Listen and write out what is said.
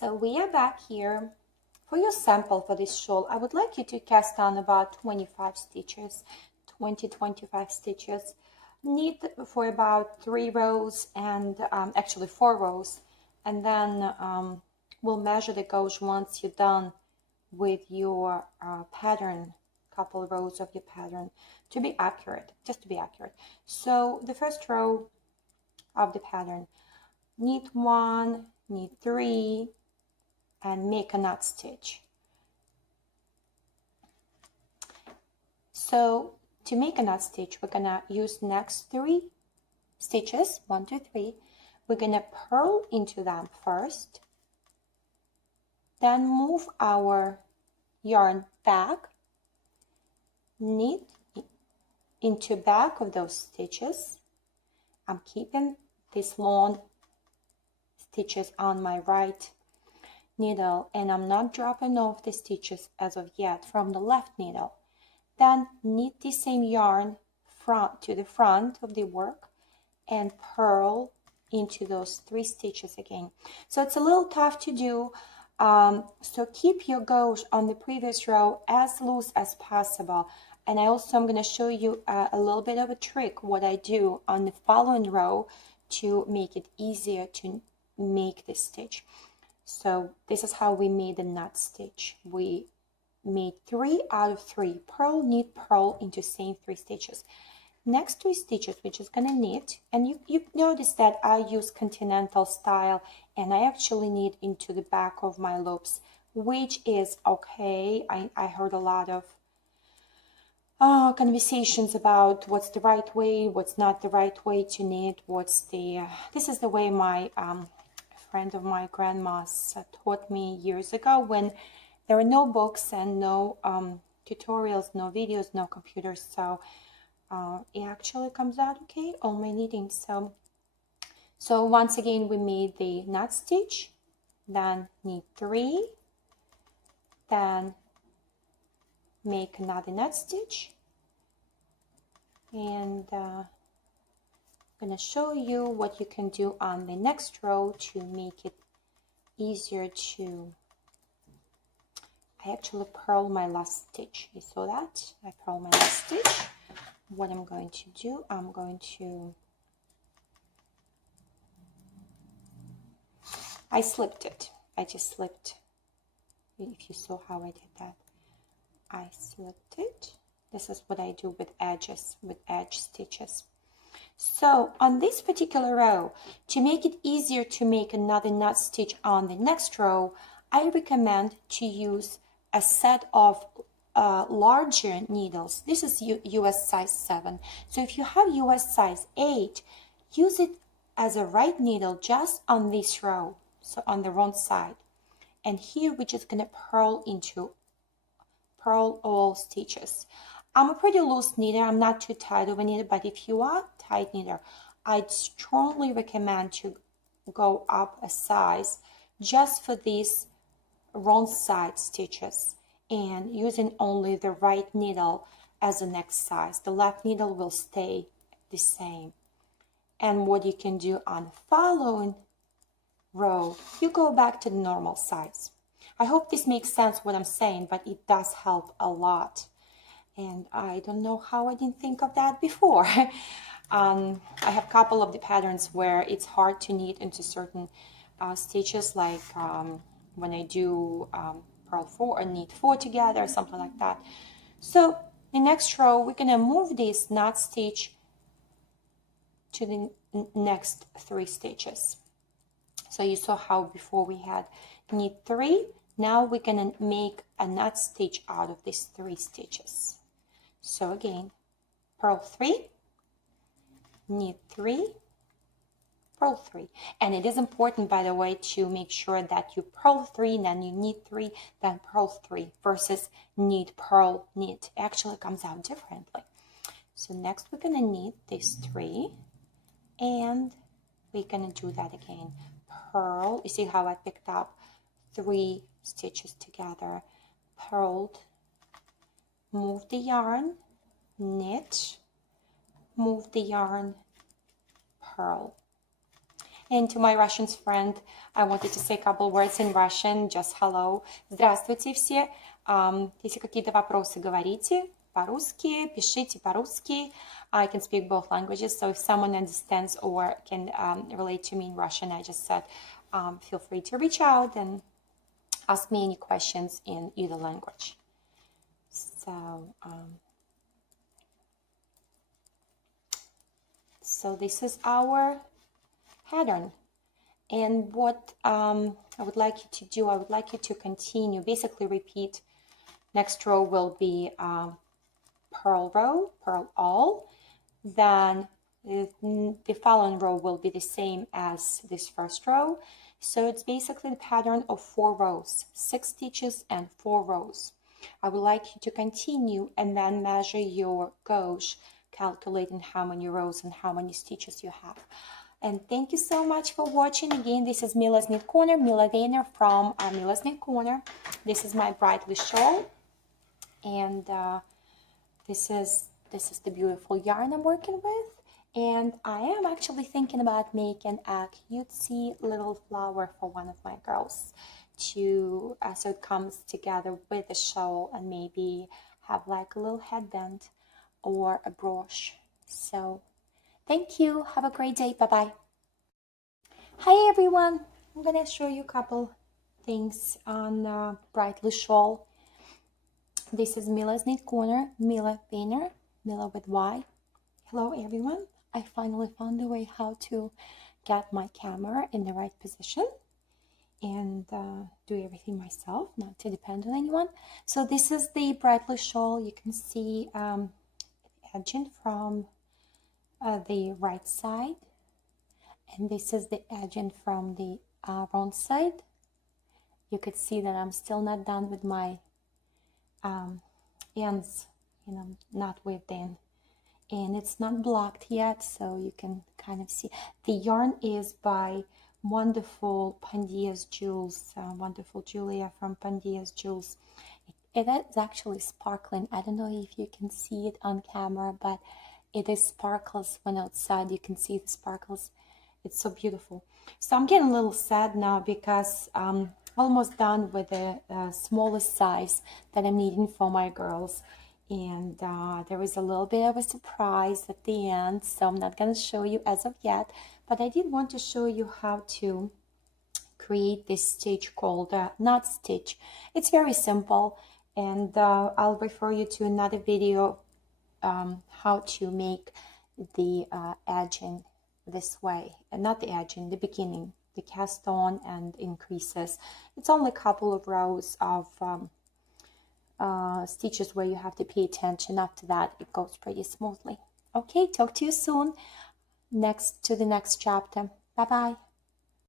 So we are back here. For your sample for this shawl, I would like you to cast on about 25 stitches, 25 stitches. Knit for about 3 rows and actually 4 rows, and then we'll measure the gauge once you're done with your pattern, couple rows of your pattern, to be accurate, just to be accurate. So the first row of the pattern, knit 1, knit 3, and make a knot stitch. So to make a knot stitch, we're gonna use next 3 stitches, 1, 2, 3. We're gonna purl into them first, then move our yarn back, knit into back of those stitches. I'm keeping these long stitches on my right needle, and I'm not dropping off the stitches as of yet from the left needle. Then knit the same yarn front to the front of the work and purl into those 3 stitches again. So it's a little tough to do, so keep your gauge on the previous row as loose as possible. And I also am going to show you a little bit of a trick, what I do on the following row to make it easier to make this stitch. So this is how we made the knot stitch. We made 3 out of 3, purl, knit, purl into same 3 stitches. Next 3 stitches we're just gonna knit, and you notice that I use continental style, and I actually knit into the back of my loops, which is okay. I heard a lot of conversations about what's the right way, what's not the right way to knit, what's the this is the way my friend of my grandma's taught me years ago, when there were no books and no tutorials, no videos, no computers. So it actually comes out okay, all my knitting. So once again, we made the knot stitch, then knit 3, then make another knot stitch, and I'm going to show you what you can do on the next row to make it easier to... I actually purl my last stitch. You saw that? I purl my last stitch. What I'm going to do, I'm going to... I slipped it. I just slipped. If you saw how I did that. I slipped it. This is what I do with edges, with edge stitches. So on this particular row, to make it easier to make another knot stitch on the next row, I recommend to use a set of larger needles. This is US size 7. So if you have US size 8, use it as a right needle just on this row, so on the wrong side. And here we're just going to purl all stitches. I'm a pretty loose knitter. I'm not too tight of a knitter, but if you are a tight knitter, I'd strongly recommend to go up a size just for these wrong side stitches and using only the right needle as the next size. The left needle will stay the same. And what you can do on the following row, you go back to the normal size. I hope this makes sense what I'm saying, but it does help a lot. And I don't know how I didn't think of that before. I have a couple of the patterns where it's hard to knit into certain stitches, like when I do purl 4 or knit 4 together, something like that. So the next row, we're going to move this knot stitch to the next 3 stitches. So you saw how before we had knit 3. Now we're going to make a knot stitch out of these 3 stitches. So again, purl 3, knit 3, purl 3. And it is important, by the way, to make sure that you purl 3, then you knit 3, then purl 3 versus knit, purl, knit. It actually comes out differently. So next we're going to knit these 3, and we're going to do that again. Purl, you see how I picked up 3 stitches together, purled, move the yarn, knit, move the yarn, purl. And to my Russian friend, I wanted to say a couple words in Russian, just hello. Здравствуйте все. Если какие-то вопросы, говорите по-русски, пишите по-русски. I can speak both languages, so if someone understands or can relate to me in Russian, I just said feel free to reach out and ask me any questions in either language. So this is our pattern. And what I would like you to do, I would like you to continue, basically repeat. Next row will be purl row, purl all. Then the following row will be the same as this first row. So it's basically the pattern of 4 rows, 6 stitches and 4 rows. I would like you to continue and then measure your gauge, calculating how many rows and how many stitches you have. And thank you so much for watching. Again, this is Myla's Knit Corner, Myla Vayner from Myla's Knit Corner. This is my Brightly Shawl, and this is the beautiful yarn I'm working with. And I am actually thinking about making a cutesy little flower for one of my girls, to so it comes together with the shawl and maybe have like a little headband or a brooch. So thank you. Have a great day. Bye-bye. Hi, everyone. I'm going to show you a couple things on Brightly Shawl. This is Myla's Knit Corner, Myla Vayner, Myla with Y. Hello, everyone. I finally found a way how to get my camera in the right position and do everything myself, not to depend on anyone. So this is the Brightly Shawl. You can see edging from the right side, and this is the edging from the wrong side. You could see that I'm still not done with my ends, not weaved in, and it's not blocked yet, so you can kind of see. The yarn is by wonderful Pandia's Jewels, wonderful Julia from Pandia's Jewels. It is actually sparkling. I don't know if you can see it on camera, but it is sparkles when outside. You can see the sparkles. It's so beautiful. So I'm getting a little sad now because I'm almost done with the smallest size that I'm needing for my girls. And there was a little bit of a surprise at the end, so I'm not going to show you as of yet. But I did want to show you how to create this stitch called knot stitch. It's very simple, and I'll refer you to another video how to make the edging this way, and not the edging, the beginning, the cast on and increases. It's only a couple of rows of stitches where you have to pay attention. After that, it goes pretty smoothly. Okay, talk to you soon. To the next chapter. Bye bye.